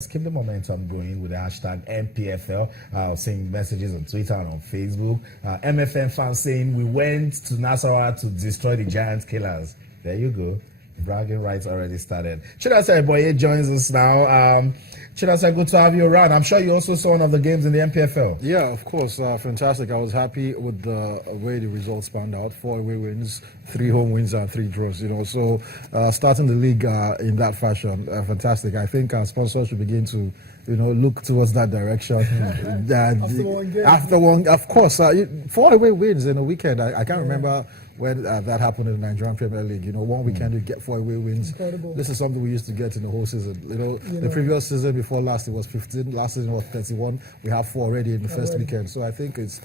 Let's keep the momentum going with the hashtag NPFL. Seeing messages on Twitter and on Facebook. MFM fans saying we went to Nasarawa to destroy the Giant Killers. There you go. Bragging rights already started. Chidasai Boye joins us now. Chidasai, good to have you around. I'm sure you also saw one of the games in the NPFL. Yeah, of course. Fantastic. I was happy with the way the results panned out. 4 away wins, 3 home wins, and 3 draws. So starting the league in that fashion, fantastic. I think our sponsors should begin to look towards that direction. After one, of course. 4 away wins in a weekend. I can't remember when that happened in the Nigerian Premier League. One weekend you get 4 away wins. Incredible. This is something we used to get in the whole season. The previous season before last, it was 15. Last season was 31. We have 4 already in the first weekend. So I think it's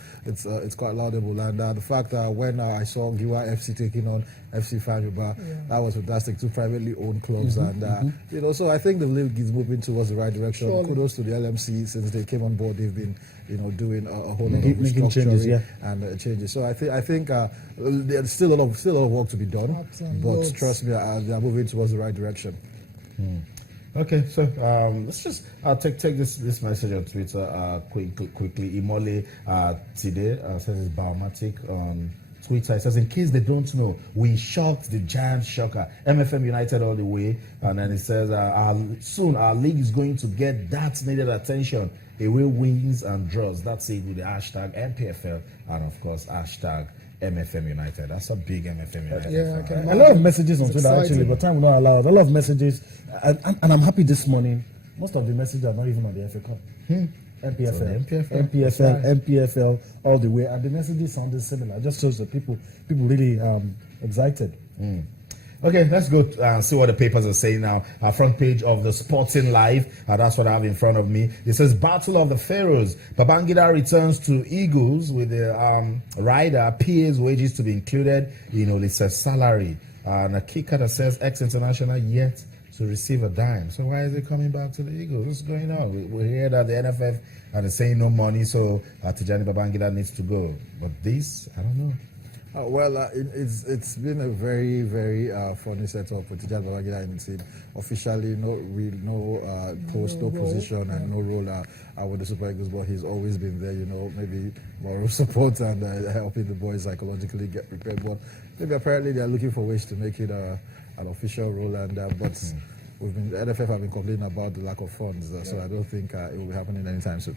quite laudable. And the fact that when I saw Giwa FC taking on FC Fanyuba, that was fantastic. 2 privately owned clubs, and so I think the league is moving towards the right direction. Surely. Kudos to the LMC since they came on board. They've been doing a whole lot of making changes, and changes. So I think there's still a lot of work to be done, but trust me, they are moving towards the right direction. Okay, so let's just take this message on Twitter quickly. Imole today says it's Biomatic on Twitter. It says, in case they don't know, we shocked the Giant shocker, MFM United all the way. And then it says, soon our league is going to get that needed attention. Away wins and draws. That's it with the hashtag NPFL and of course hashtag MFM United. That's a big MFM United. Yeah, a lot of messages on Twitter actually, but time will not allow. A lot of messages, and I'm happy this morning. Most of the messages are not even on the FA Cup. NPFL, all the way, and the messages sounded similar. It just shows that people really excited. Okay, let's go see what the papers are saying now. Front page of the Sporting Live. That's what I have in front of me. It says, Battle of the Pharaohs. Babangida returns to Eagles with the rider. PA's wages to be included in Oliseh's salary. And a kicker that says ex-international yet to receive a dime. So why is he coming back to the Eagles? What's going on? We hear that the NFF are saying no money, so Tijani Babangida needs to go. But this, I don't know. It's been a very, very funny setup with Tijani Babangida in the team. Officially, no post, no position, and no role with the Super Eagles, but he's always been there, maybe moral support and helping the boys psychologically get prepared. But maybe apparently they're looking for ways to make it an official role, and but the NFF have been complaining about the lack of funds, so I don't think it will be happening anytime soon.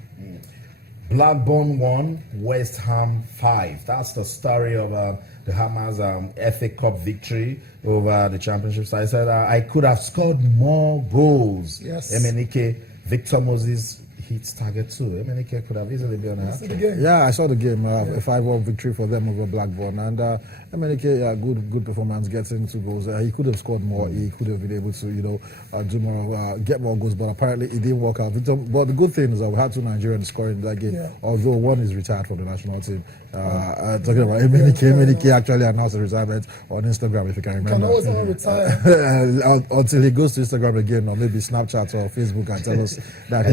Blackburn 1, West Ham 5. That's the story of the Hammers FA Cup victory over the Championship side. I said I could have scored more goals. Yes. MNK, Victor Moses hits target too. MNK could have easily been on that. Yeah, I saw the game. A 5-1 victory for them over Blackburn, and MNK good performance, gets into goals. He could have scored more. He could have been able to do more, get more goals, but apparently it didn't work out. But the good thing is that we had 2 Nigerians scoring that game, although one is retired from the national team. Talking about MNK actually announced a retirement on Instagram, if you can remember. Can always retire until he goes to Instagram again, or maybe Snapchat or Facebook, and tell us that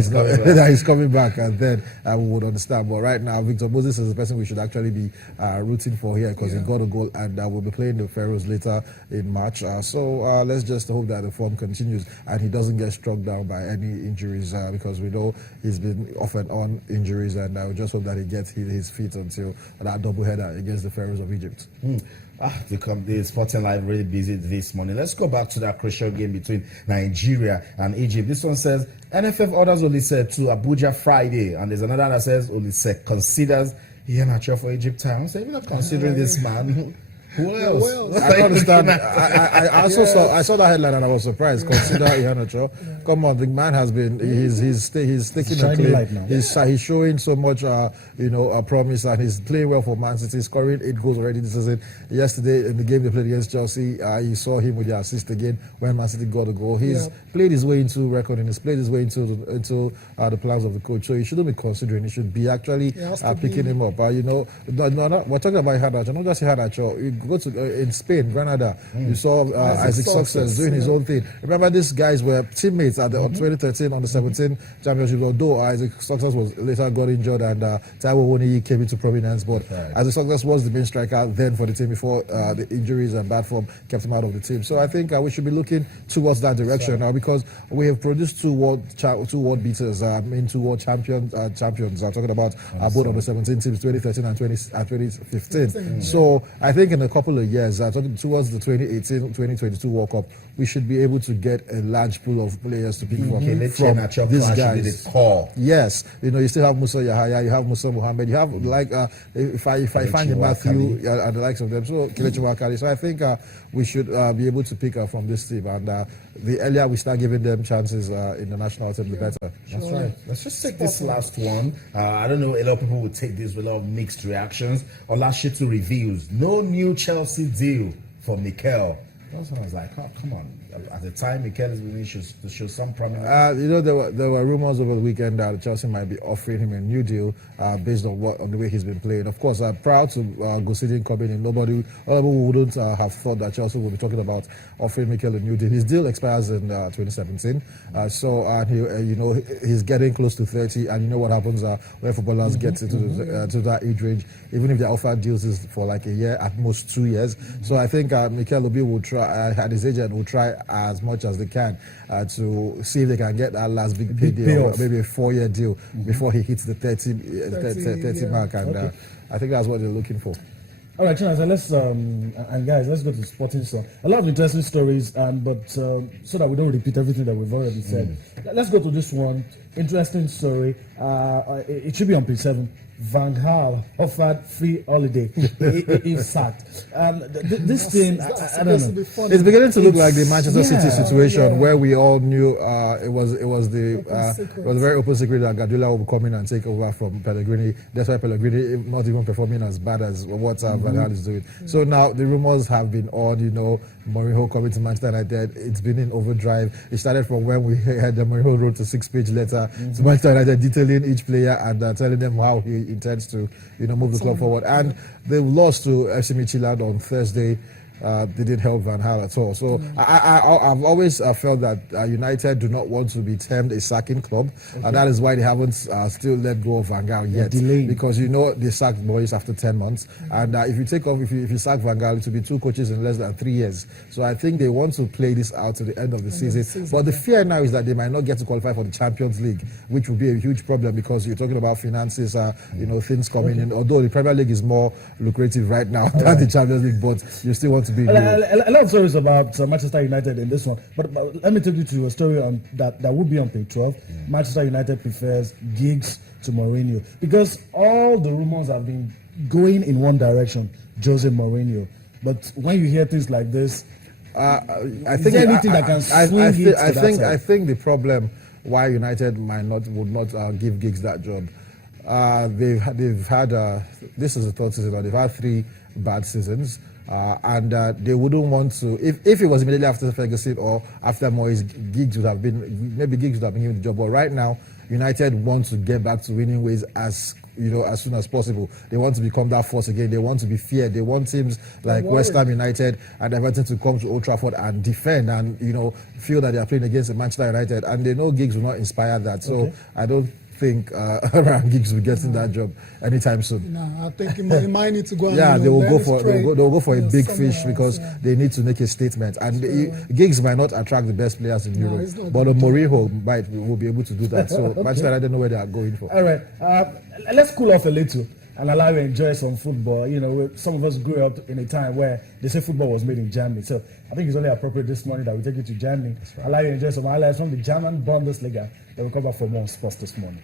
he's coming back, and then we would understand. But right now, Victor Moses is the person we should actually be rooting for here, because he got a goal, and we'll be playing the Pharaohs later in March. So let's just hope that the form continues and he doesn't get struck down by any injuries, because we know he's been off and on injuries, and I just hope that he gets his feet until that doubleheader against the Pharaohs of Egypt. The Sporting Live really busy this morning. Let's go back to that crucial game between Nigeria and Egypt. This one says NFF orders Oliseh to Abuja Friday, and there's another that says Oliseh considers Iheanacho for Egypt time. So if you're not considering this man, who else? I don't understand. I saw that headline and I was surprised. Consider Iheanacho. Come on, the man has been. He's taking a claim. He's showing so much, promise, and he's playing well for Man City, scoring 8 goals already this season. Yesterday in the game they played against Chelsea, you saw him with the assist again when Man City got a goal. He's played his way into recording. He's played his way into the plans of the coach. So he shouldn't be considering. He should be actually picking him up. We're talking about Iheanacho, not just Iheanacho. go to in Spain, Granada, you saw Isaac Success doing his own thing. Remember, these guys were teammates at the 2013 on the 17 championship. Although Isaac Success was later got injured and Taiwo Woniyi came into prominence, but Isaac Success was the main striker then for the team before the injuries and bad form kept him out of the team. So I think we should be looking towards that direction now, because we have produced two world beaters, two world champions. I'm talking about both of the 17 teams, 2013 and 2015. So I think in a couple of years, talking towards the 2018-2022 World Cup, we should be able to get a large pool of players to pick from these guys. Yes, you still have Musa Yahaya, you have Musa Muhammad, you have if I find Matthew and the likes of them, so Kelechi Wakali. So I think we should be able to pick from this team, and the earlier we start giving them chances in the national team, the better. That's right. Let's just take this last one. I don't know, a lot of people would take this with a lot of mixed reactions. Olashitu reveals no new Chelsea deal for Mikel. That's when I was like, oh, come on. At the time, Mikel is willing to show some prominence. There were rumors over the weekend that Chelsea might be offering him a new deal based on the way he's been playing. Of course, prior to Gosidin coming in, nobody wouldn't have thought that Chelsea would be talking about offering Mikel a new deal. His deal expires in 2017, he's getting close to 30, and you know what happens when footballers get to that age range. Even if they're offered deals is for like a year, at most 2 years. So I think Mikel Obi will try, and his agent will try as much as they can to see if they can get that last big payday, or maybe a 4-year deal before he hits the 30 mark, and I think that's what they're looking for. All right, China, let's and guys, let's go to sporting stuff. A lot of interesting stories, but so that we don't repeat everything that we've already said, let's go to this one interesting story. It should be on page 7. Van Gaal offered free holiday if sacked. This thing, I don't know. It's beginning to look like the Manchester City situation, where we all knew it was a very open secret that Guardiola would come in and take over from Pellegrini. That's why Pellegrini not even performing as bad as what Van Gaal is doing. So now the rumors have been on, Mourinho coming to Manchester United. It's been in overdrive. It started from when we had the Mourinho wrote a 6-page letter to Manchester United detailing each player and telling them how he intends to, move the club forward. And they lost to FC Midtjylland on Thursday. They didn't help Van Gaal at all. So I've always felt that United do not want to be termed a sacking club. That is why they haven't still let go of Van Gaal yet. Because they sacked Moyes after 10 months. And if you sack Van Gaal, it will be 2 coaches in less than 3 years. So I think they want to play this out to the end of the season. But the fear now is that they might not get to qualify for the Champions League, which will be a huge problem, because you're talking about finances, things coming in. Although the Premier League is more lucrative right now than the Champions League, but you still want to be. A lot of stories about Manchester United in this one, but let me take you to a story that would be on page 12. Manchester United prefers Giggs to Mourinho, because all the rumors have been going in one direction, Jose Mourinho. But when you hear things like this, I think the problem why United would not give Giggs that job. They've had this is the third season. They've had 3 bad seasons. And they wouldn't want to, if it was immediately after Ferguson or after Moyes, Giggs would have been given the job. But right now, United want to get back to winning ways as soon as possible. They want to become that force again. They want to be feared. They want teams like West Ham United and Everton to come to Old Trafford and defend and feel that they are playing against Manchester United. And they know Giggs will not inspire that. So I don't think Ryan Giggs will get in that job anytime soon. No, I think he might need to go. They will go for a big fish, because they need to make a statement. And Giggs might not attract the best players in Europe, but Mourinho will be able to do that. So Manchester United know where they are going for. All right, let's cool off a little and allow you to enjoy some football. Some of us grew up in a time where they say football was made in Germany. So I think it's only appropriate this morning that we take you to Germany, allow you to enjoy some highlights from the German Bundesliga. Then we'll come back for more sports this morning.